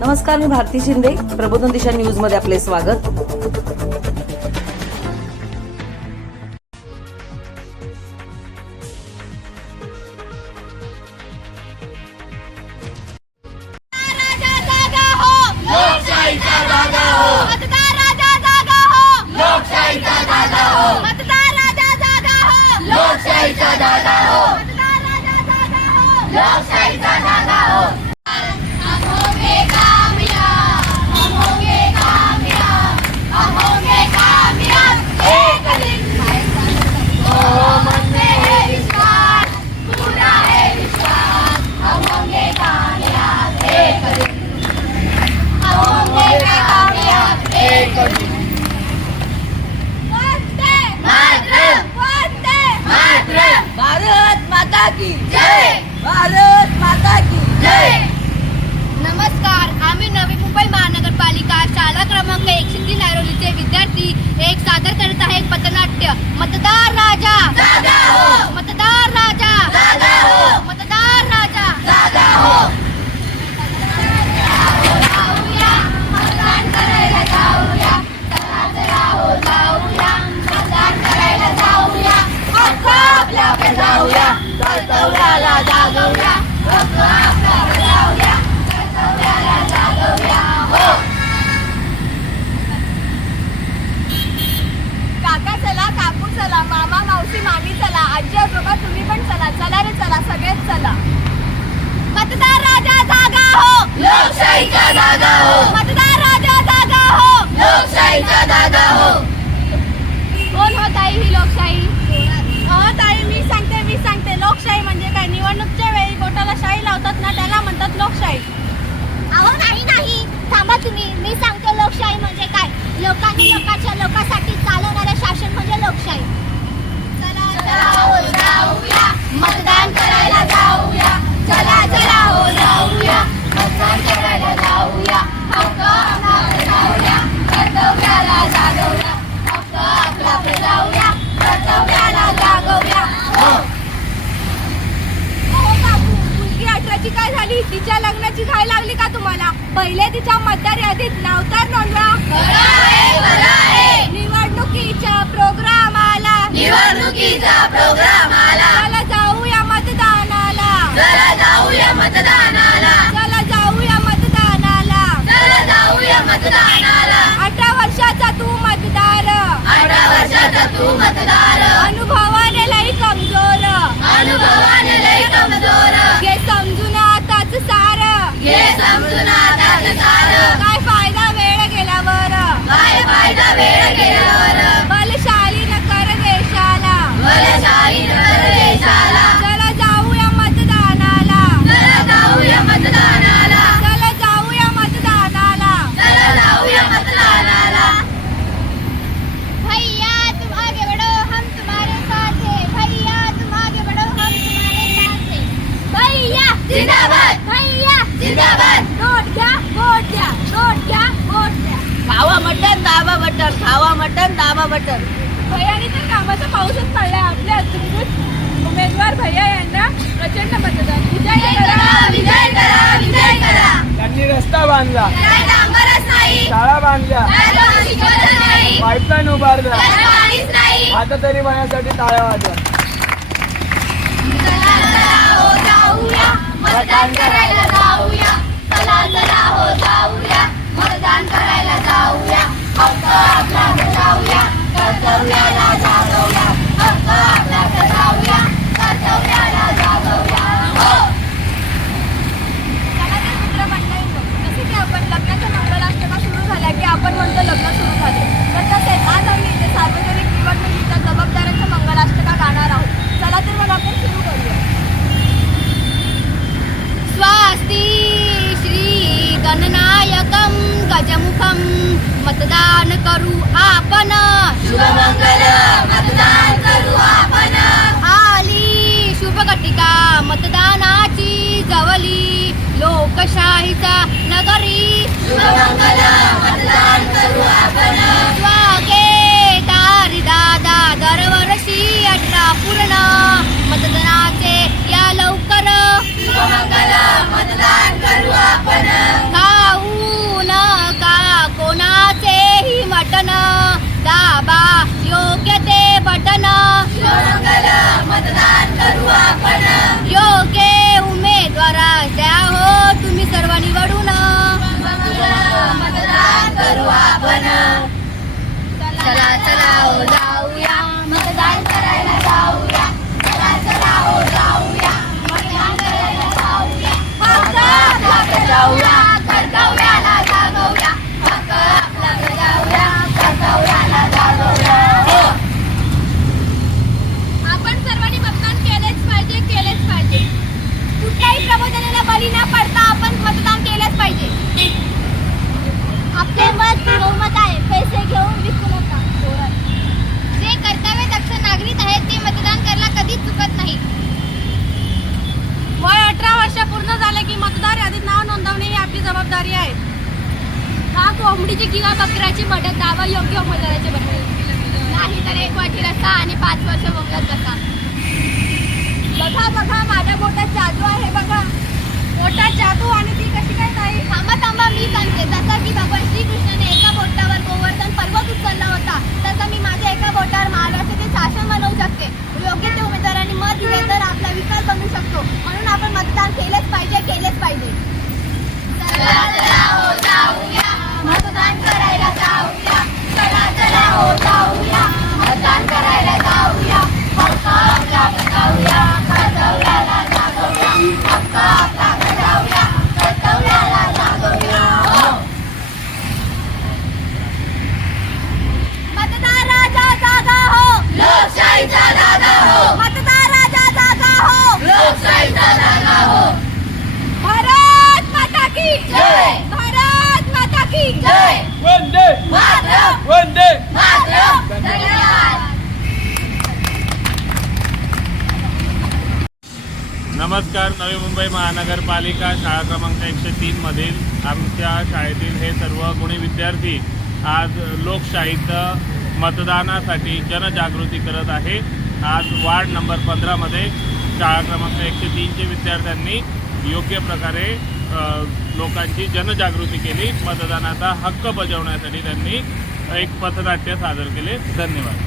नमस्कार मी भारती शिंदे. प्रबोधन दिशा न्यूजमध्ये आपले स्वागत. राजा जागा हो लोकशाहीचा दादा हो. लोकशाहीचा दादा भारत माता की जय भारत माता की जय नमस्कार आम्ही नवी मुंबई महानगरपालिका शाळा क्रमांक एकशे तीन ऐरोलीचे विद्यार्थी एक सादर करत आहे पथनाट्य. मतदार राजा जागा हो मतदार राजा जागा हो मतदार राजा जागा हो जाऊया मतदान करायला जाऊया चला चला हो जाऊया मतदान करायला जाऊया हक्क आपला बजावूया कर्तव्याला जागवूया हक्क आपला बजावूया कर्तव्याला जागवूया हो काका चला काकू चला मामा मावशी मामी चला आजी आजोबा तुम्ही पण चला चला रे चला सगळेच चला मतदार राजा जागा हो जागा हो. मतदार राजा जागा हो. लोकशाहीचा जागा हो. कोण होत आहे ही लोकशाही? हो ताई मी सांगते मी सांगते. लोकशाही म्हणजे काय? निवडणूकच्या वेळी बोटाला शाही लावतात ना त्याला म्हणतात लोकशाही. अहो नाही नाही. थांबा तुम्ही. मी सांगते लोकशाही म्हणजे काय? लोकांनी लोकांच्या लोकांसाठी चालवणारे शासन म्हणजे लोकशाही. चला चला हो जाऊया. मतदान करायला जाऊया. चला चला हो जाऊया. मतदान करायला जाऊया. पहिले तिच्या मतदार यादीत नाव तर नोंदवा. निवडणुकीच्या प्रोग्रामाला. निवडणुकीचा प्रोग्राम आला चला जाऊया मतदानाला. चला जाऊया मतदानाला. चला जाऊया मतदानाला. चला जाऊया मतदानाला. अठरा वर्षाचा तू मतदार. अठरा वर्षाचा तू मतदार. अनुभवाने लई कमजोर. अनुभवाने लय कमजोर. घे समजून आताच सार. घे समजून खावा मटन दाबा बटन खावा मटन दाबा बटन भैयाने तर कामाचा पाऊसच पडलाय आपल्या अत्युत उमेदवार भैया यांना प्रचंड मतदान. विजय विजय करा विजय करा विजय करा. त्यांनी रस्ता बांधला. शाळा बांधल्या. पाईपलाईन उभारला आता तरी माझ्यासाठी टाळ्या वाजवा. हो जाऊया. मतदान करायला जाऊया. चला चला हो जाऊया. मतदान करायला जाऊया हक्क आपला बजावूया कर्तव्याला जागवूया हक्क आपला बजावूया कर्तव्याला जागवूया हो चला तर मित्र मंडळींनो, जसे की आपण लग्नाच्या मंगलाष्टका सुरू झाल्या की आपण म्हणतो लग्न सुरू झाले तर तसेच आज आम्ही इथे सार्वजनिक निवडणुकीच्या जबाबदाऱ्यांच्या मंगलाष्टका गाणार आहोत चला तर मग आपण सुरू करूया स्वस्ति श्री गणनायकं गजमुखं मतदान करू आपण. शुभमंगल मतदान करू आपण. आली शुभघटिका मतदानाची जवली. लोकशाहीचा नगरी. शुभमंगल मतदान करू आपण. मतदान करू आपण. योग्य उमेदवारा द्या हो तुम्ही सर्व निवडून. मतदान करू आपण चला चला हो जाऊया मतदान करायला जाऊया चला चला हो जाऊया मतदान करायला जाऊया हक्क आपला बजावूया कर्तव्याला जागवूया हक्क आपला बजावूया कर्तव्याला जागवूया हो आपण सर्वांनी मतदान केलेच पाहिजे केलेच पाहिजे कुठल्याही प्रबोधनाला बळी न पडता आपण मतदान केलंच पाहिजे आपले मत बहुमत आहे पैसे घेऊन विकू नका जे कर्तव्य दक्ष नागरिक आहेत ते मतदान करायला कधीच चुकत नाही वय अठरा वर्ष पूर्ण झाले की मतदार यादीत नाव नोंदवणे ही आपली जबाबदारी आहे हा कोंबडीची किंवा बकऱ्याची मदत दावा योग्य उमेदवाराचे बनवे नाही तर एक वाटी रस्ता आणि पाच वर्ष बोगत बसा. बघा बघा माझ्या बोटात जादू आहे बघा. बोटात जादू आणि ती कशी काय ताई थांबा थांबा मी सांगते. जसं की भगवान श्रीकृष्णाने एका बोटावर गोवर्धन पर्वत उचलला होता तसं मी माझ्या एका बोटावर महाराष्ट्राचे शासन बनवू शकते. योग्य ते उमेदवारांनी मत दिले तर आपला विकास बनवू शकतो. म्हणून आपण मतदान केलेच पाहिजे केलेच पाहिजे. नमस्कार नवी मुंबई महानगरपालिका शाळा क्रमांक एकशे तीनमधील आमच्या शाळेतील हे सर्व गुणी विद्यार्थी आज लोकशाहीचं मतदानासाठी जनजागृती करत आहे. आज वार्ड नंबर पंधरामध्ये शाळा क्रमांक एकशे तीनचे विद्यार्थ्यांनी योग्य प्रकारे लोकांची जनजागृती केली. मतदानाचा हक्क बजावण्यासाठी त्यांनी एक पथनाट्य सादर केले. धन्यवाद.